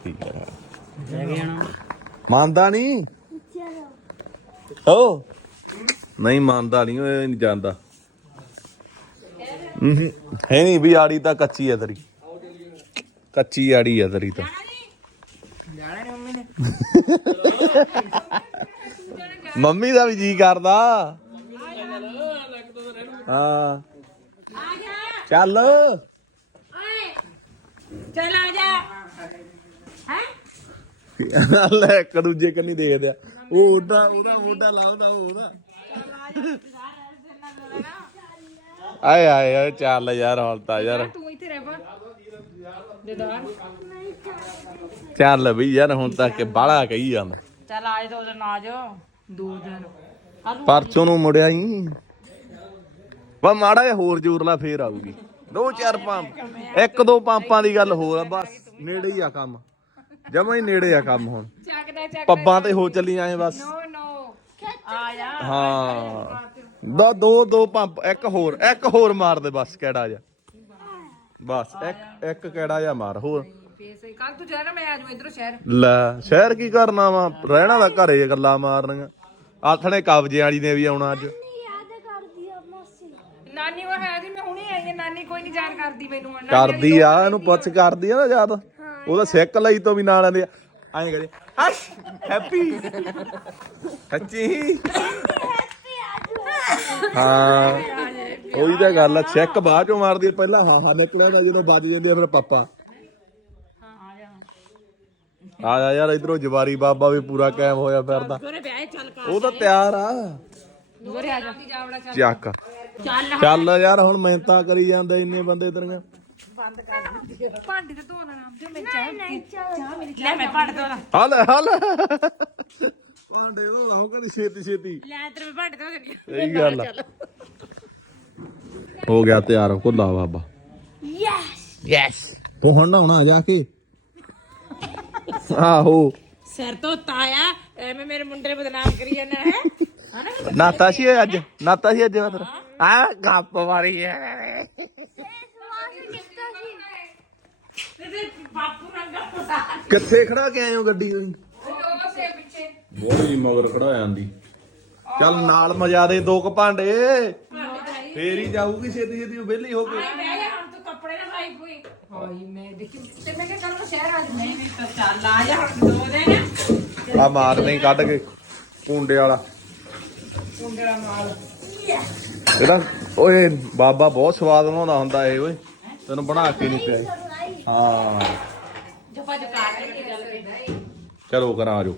ਠੀਕ ਆ। ਮੰਨਦਾ ਨਹੀਂ ਚਲੋ ਨਹੀਂ ਮੰਨਦਾ ਨਹੀਂ ਉਹ ਇਹ ਨਹੀਂ ਜਾਂਦਾ ਹਮ, ਹੈ ਨਹੀਂ ਵੀ ਆੜੀ ਤਾਂ ਕੱਚੀ ਆ ਤੇਰੀ। ਕੱਚੀ ਆੜੀ ਆ ਤੇਰੀ ਤਾਂ। ਮੰਮੀ ਦਾ ਵੀ ਜੀ ਕਰਦਾ। ਹਾਂ। ਚੱਲ। ਚੱਲ ਆ ਜਾ। ਲੈ ਇੱਕ ਦੂਜੇ ਕੰਨੀ ਦੇਖਦੇ ਆ। ਉਹ ਉਹਦਾ ਉਹਦਾ ਮੋਢਾ ਲਾਉਂਦਾ ਉਹ ਉਹਦਾ। ਆਏ ਆਏ ਆਏ ਚੱਲ ਯਾਰ ਹੁਣ ਤਾਂ ਯਾਰ। ਤੂੰ ਇੱਥੇ ਰਹਿ ਪਾ। ਦੇਦਾਰ ਚੱਲ ਬਈ ਯਾਰ ਹੁਣ ਤਾਂ ਕਿ ਬਾਹਲਾ ਕਹੀ ਜਾਂਦਾ। ਚੱਲ ਆਜ ਦੋ ਦਿਨ ਆ ਜਾ। ਦੋ ਦਿਨ। ਪਰਚੋਂ ਨੂੰ ਮੁੜਿਆ ਹੀ ਵਾ ਮਾੜਾ ਜਿਹਾ ਹੋਰ ਜ਼ੋਰ ਲਾ ਫੇਰ ਆਊਗੀ। ਦੋ ਚਾਰ ਪੰਪ ਇੱਕ ਦੋ ਪੰਪਾਂ ਦੀ ਗੱਲ ਹੋਰ ਆ ਬਸ ਨੇੜੇ ਹੀ ਆ ਕੰਮ। ਜਮਾ ਹੀ ਨੇੜੇ ਆ ਕੰਮ ਹੁਣ। ਚੱਕਦਾ ਚੱਕ ਪੱਬਾਂ ਤੇ ਹੋ ਚੱਲੀ ਆਏ ਬਸ। ਨੋ ਨੋ। ਆ ਜਾ। ਹਾਂ। ਦੋ ਦੋ ਦੋ ਪੰਪ ਇੱਕ ਹੋਰ ਇੱਕ ਹੋਰ ਮਾਰ ਦੇ ਬਸ ਕਿਹੜਾ ਜਾ ਬਸ ਇੱਕ ਇੱਕ ਕਿਹੜਾ ਜਾ ਮਾਰ ਹੋਰ। ਫੇਸ ਕੱਲ ਤੂੰ ਜਾਣਾ ਮੈਂ ਆ ਜਾਊਂ ਇਧਰੋਂ ਸ਼ਹਿਰ। ਲੈ ਸ਼ਹਿਰ ਕੀ ਕਰਨਾ ਵਾ? ਰਹਿਣਾ ਦਾ ਘਰੇ ਗੱਲਾਂ ਮਾਰਨੀਆਂ। ਆਥਣੇ ਕਬਜੇ ਵਾਲੀ ਨੇ ਵੀ ਆਉਣਾ ਅੱਜ। ਯਾਦ ਕਰਦੀ ਆ ਮਾਸੀ। ਨਾਨੀ ਉਹ ਹੈ ਜੀ ਮੈਂ ਹੁਣੇ ਆਈ ਹਾਂ। ਨਾਨੀ ਕੋਈ ਨਹੀਂ ਜਾਣ ਕਰਦੀ ਮੈਨੂੰ। ਹੁਣ ਕਰਦੀ ਆ ਇਹਨੂੰ ਪੁੱਛ ਕਰਦੀ ਆ ਨਾ ਯਾਦ। ਉਹਦਾ ਸਿੱਕ ਲਈ ਤੋਂ ਵੀ ਨਾਲ ਆਂਦੇ ਆ। ਐਂ ਕਰੇ ਹਸ਼! ਹੈਪੀ ਸੱਚੀ? ਹਾਂ। ਉਹੀ ਤਾਂ ਗੱਲ ਆ ਸਿੱਕ ਬਾਅਦ ਚੋਂ ਮਾਰਦੀ ਆ, ਪਹਿਲਾਂ ਹਾਂ ਹਾਂ ਨਿਕਲਿਆ ਤਾਂ ਜਦੋਂ ਵੱਜ ਜਾਂਦੇ ਆ ਫਿਰ ਪਾਪਾ। ਆ ਜਾ ਯਾਰ ਇਧਰੋਂ ਜਵਾਰੀ ਬਾਬਾ ਵੀ ਪੂਰਾ ਕਾਇਮ ਹੋਇਆ ਫਿਰਦਾ। ਉਹਨੇ ਵਿਆਹ ਚੱਲ ਕਰ ਉਹ ਤਾਂ ਤਿਆਰ ਆ। ਦੋਰੇ ਆ ਜਾ। ਚੱਕ। ਚੱਲ ਚੱਲ ਯਾਰ ਹੁਣ ਮਿਹਨਤਾਂ ਕਰੀ ਜਾਂਦੇ ਇੰਨੇ ਬੰਦੇ ਤੇਰੀਆਂ। ਭਾਂਡੇ ਤੇ ਧੋ ਲੈਣਾ। ਜੋ ਮੈਂ ਚਾਹ ਲੈ ਮੈਂ ਪੜ ਦੋ ਹਲ ਹਲ ਭਾਂਡੇ ਉਹ ਲਾਓ ਕਦੀ ਛੇਤੀ ਛੇਤੀ। ਲੈ ਤੇਰੇ ਮੈਂ ਪੜ ਦੋ ਦੇਣੀ ਸਹੀ ਗੱਲ ਆ। ਹੋ ਗਿਆ ਤਿਆਰ ਖੁੱਲਾ ਬਾਬਾ। ਯੈਸ ਯੈਸ ਉਹ ਹੁਣ ਨਹਾਉਣਾ ਜਾ ਕੇ। ਆਹੋ। ਸਿਰ ਤੋਂ ਤਾਇਆ ਐਵੇਂ ਮੇਰੇ ਮੁੰਡੇ ਨੂੰ ਬਦਨਾਮ ਕਰੀ ਜਾਂਦਾ ਹੈ। ਹਨਾ? ਨਾਤਾ ਸੀ ਅੱਜ ਨਾਤਾ ਸੀ ਅੱਜ ਆ ਗੱਪ ਮਾਰੀ ਹੈ ਕਿੱਥੇ ਖੜਾ ਕੇ ਆਏ ਹੋ ਗੱਡੀ ਹੋਈ ਬੋਲੀ ਮਗਰ ਖੜਾ ਜਾਂਦੀ ਚੱਲ ਨਾਲ ਮਜਾ ਦੇ ਦੋ ਕ ਭਾਂਡੇ। ਫੇਰ ਹੀ ਜਾਊਗੀ ਛੇਤੀ ਛੇਤੀ ਵਿਹਲੀ ਹੋ ਕੇ। ਆ ਜਾਣਾ ਨਹੀਂ ਨਹੀਂ ਤਾਂ ਚੱਲ ਆ ਜਾ ਹੁਣ ਦੋ ਦਿਨ। ਆ ਮਾਰ ਨਹੀਂ ਕੱਢ ਕੇ ਪੁੰਡੇ ਵਾਲਾ। ਇਹਦਾ ਓਏ ਬਾਬਾ ਬਹੁਤ ਸਵਾਦ ਬਣਾਉਂਦਾ ਹੁੰਦਾ ਏ ਓਏ। ਤੈਨੂੰ ਬਣਾ ਕੇ ਨਹੀਂ ਪਿਆ। ਹਾਂ। ਜਪਾ ਜਕਾਰ ਕੇ ਗੱਲ ਕਰਦਾ ਚਲੋ ਕਰਾਂ ਆਜੋ